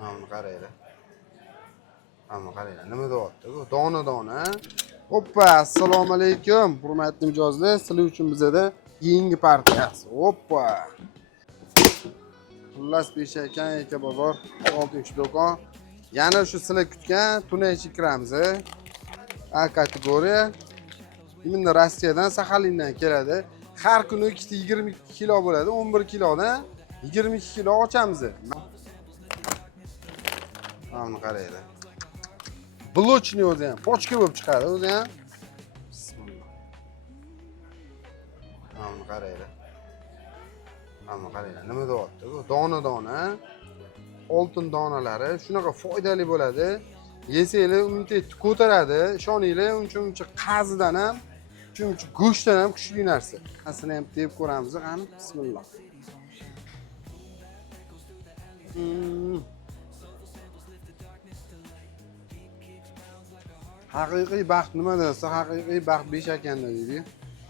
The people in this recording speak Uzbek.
Mana qaranglar. Mana qaranglar, nima deyapti bu? Dona-dona. Hoppa, assalomu alaykum. Hurmatli mijozlar, sizlar uchun bizada keyingi partiyasi. Hoppa. Xullas Beshakkan aka bozor 6-do'kon. Yana shu sizlar kutgan tunaychi kiramiz. A kategoriya. Imенно Rossiyadan, Saxalindan keladi. Har kuni 22 kilo bo'ladi, 11 kilodan 22 kilo ochamiz. Mana qaranglar. Blochni o'zi ham pochka bo'lib chiqadi o'zi ham. Bismillah. Mana qaranglar. Mana qaranglar, nima deyapti bu? Dona-dona. Oltin donalari shunaqa foydali bo'ladi. Yesanglar immunitetni ko'taradi. Ishoninglar, uncha qazidan ham, uncha go'shtdan ham kuchli narsa. Asini ham deb ko'ramiz, qani. Bismillah. Haqiqiy baxt nima desa, haqiqiy baxt Beshakanda deydi.